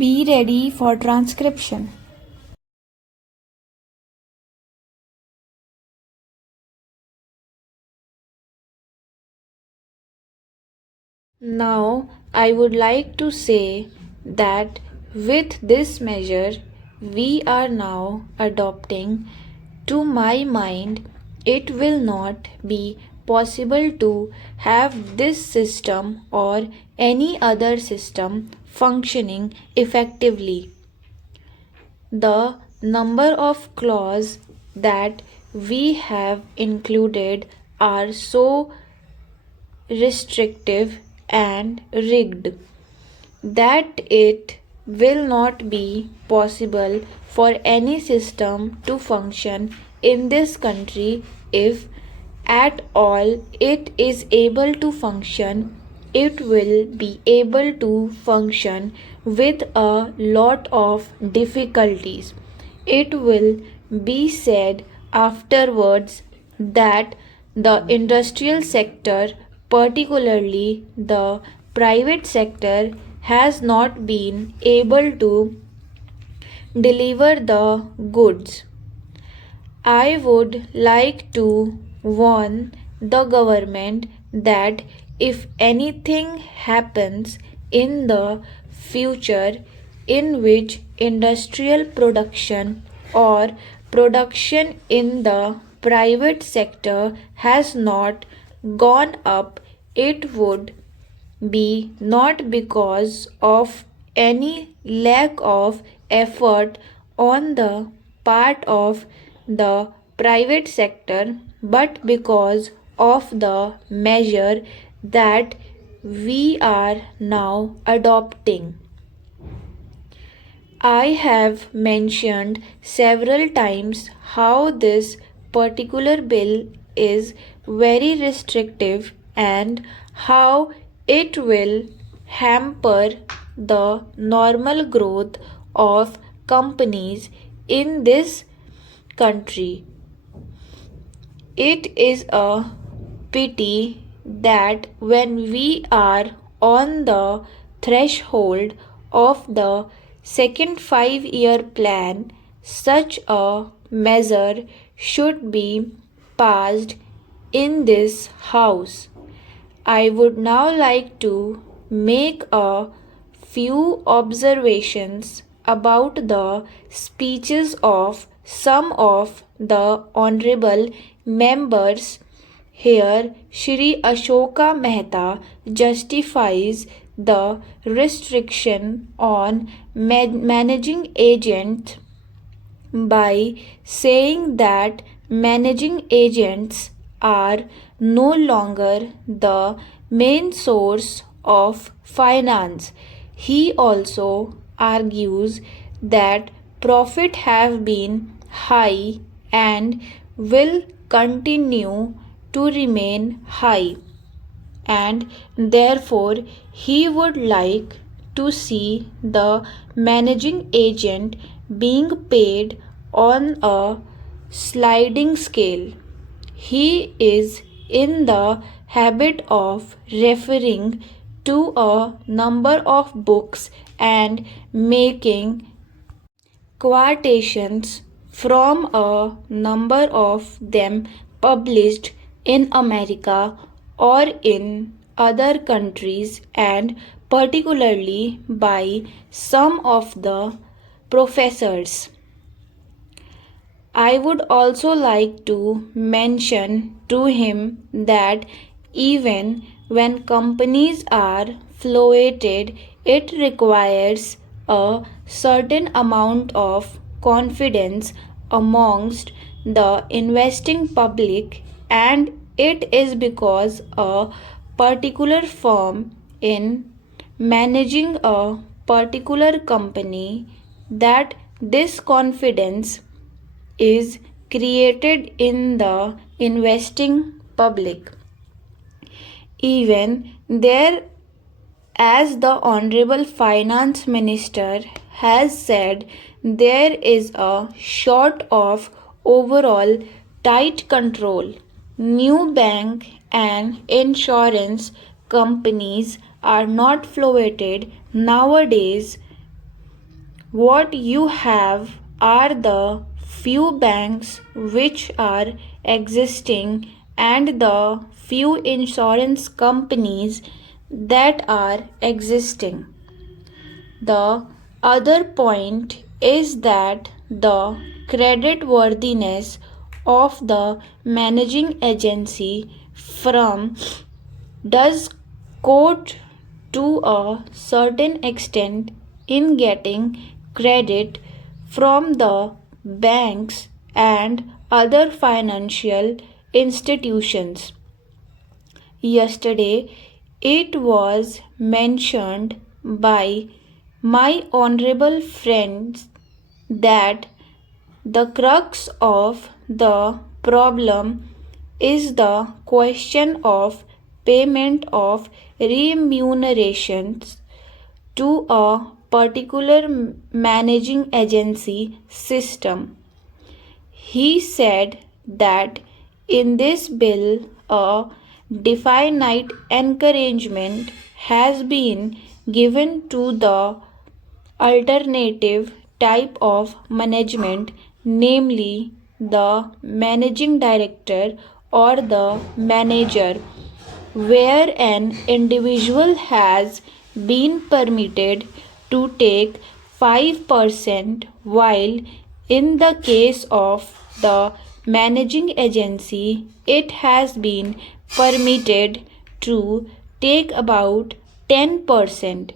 Be ready for transcription. Now, I would like to say that with this measure we are now adopting, to my mind, it will not be possible to have this system or any other system functioning effectively. The number of clauses that we have included are so restrictive and rigged that it will not be possible for any system to function in this country. If at all it is able to function, it will be able to function with a lot of difficulties. It will be said afterwards that the industrial sector, particularly the private sector, has not been able to deliver the goods. I would like to warn the government that if anything happens in the future in which industrial production or production in the private sector has not gone up, it would be not because of any lack of effort on the part of the private sector, but because of the measure that we are now adopting. I have mentioned several times how this particular bill is very restrictive and how it will hamper the normal growth of companies in this country. It is a pity that when we are on the threshold of the second 5-year plan, such a measure should be passed in this House. I would now like to make a few observations about the speeches of some of the honorable members. Here, Shri Ashoka Mehta justifies the restriction on managing agents by saying that managing agents are no longer the main source of finance. He also argues that profit have been high and will continue to remain high, and therefore he would like to see the managing agent being paid on a sliding scale. He is in the habit of referring to a number of books and making quotations from a number of them published in America or in other countries, and particularly by some of the professors. I would also like to mention to him that even when companies are floated, it requires a certain amount of confidence amongst the investing public, and it is because a particular firm in managing a particular company that this confidence is created in the investing public. Even there, as the Honorable Finance Minister has said, there is a sort of overall tight control. New bank and insurance companies are not floated nowadays What you have are the few banks which are existing and the few insurance companies that are existing. The other point is that the credit worthiness of the managing agency firm does quote to a certain extent in getting credit from the banks and other financial institutions. Yesterday, it was mentioned by my honorable friends that the crux of the problem is the question of payment of remunerations to a particular managing agency system. He said that in this bill a definite encouragement has been given to the alternative type of management, namely the managing director or the manager, where an individual has been permitted to take 5%, while in the case of the managing agency it has been permitted to take about 10%.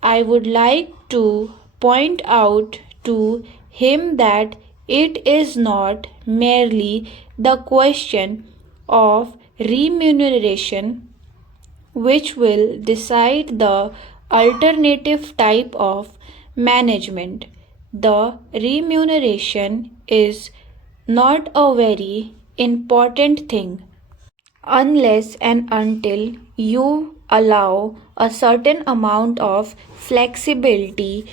I would like to point out to him that it is not merely the question of remuneration which will decide the alternative type of management. The remuneration is not a very important thing unless and until you allow a certain amount of flexibility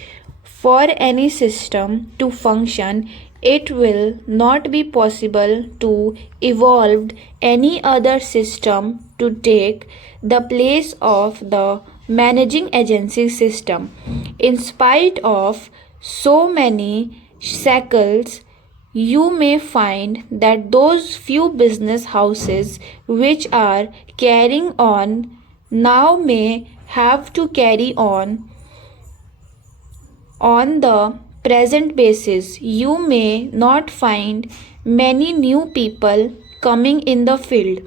for any system to function. It will not be possible to evolve any other system to take the place of the managing agency system. In spite of so many shackles, you may find that those few business houses which are carrying on now may have to carry on the present basis. You may not find many new people coming in the field.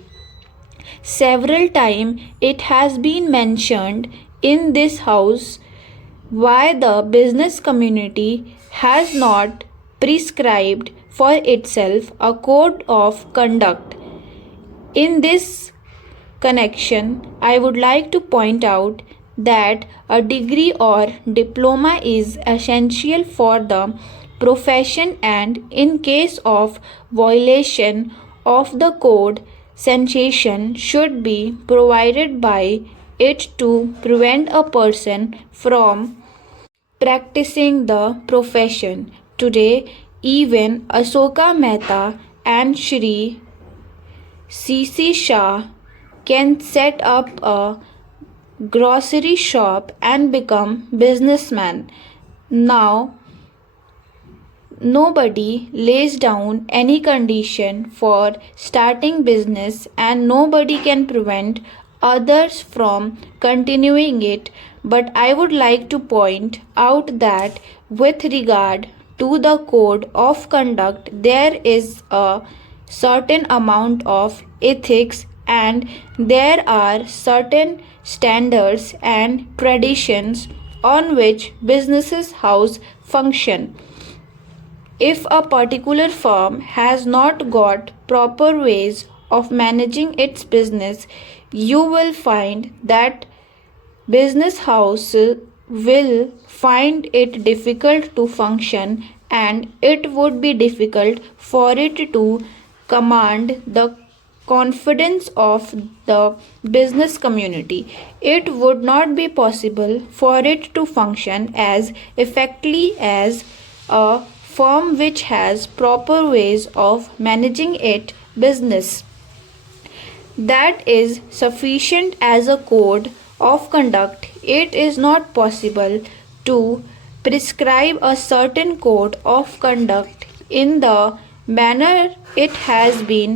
Several times it has been mentioned in this house why the business community has not prescribed for itself a code of conduct. In this connection, I would like to point out that a degree or diploma is essential for the profession, and in case of violation of the code, sanction should be provided by it to prevent a person from practicing the profession. Today, even Asoka Mehta and Shri C.C. Shah can set up a grocery shop and become businessman. Now, nobody lays down any condition for starting business and nobody can prevent others from continuing it. But I would like to point out that with regard to the code of conduct, there is a certain amount of ethics and there are certain standards and traditions on which businesses house function. If a particular firm has not got proper ways of managing its business, you will find that business house will find it difficult to function and it would be difficult for it to command the confidence of the business community. It would not be possible for it to function as effectively as a firm which has proper ways of managing its business. That is sufficient as a code of conduct. It is not possible to prescribe a certain code of conduct in the manner it has been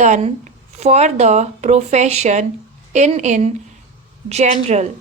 done for the profession in general.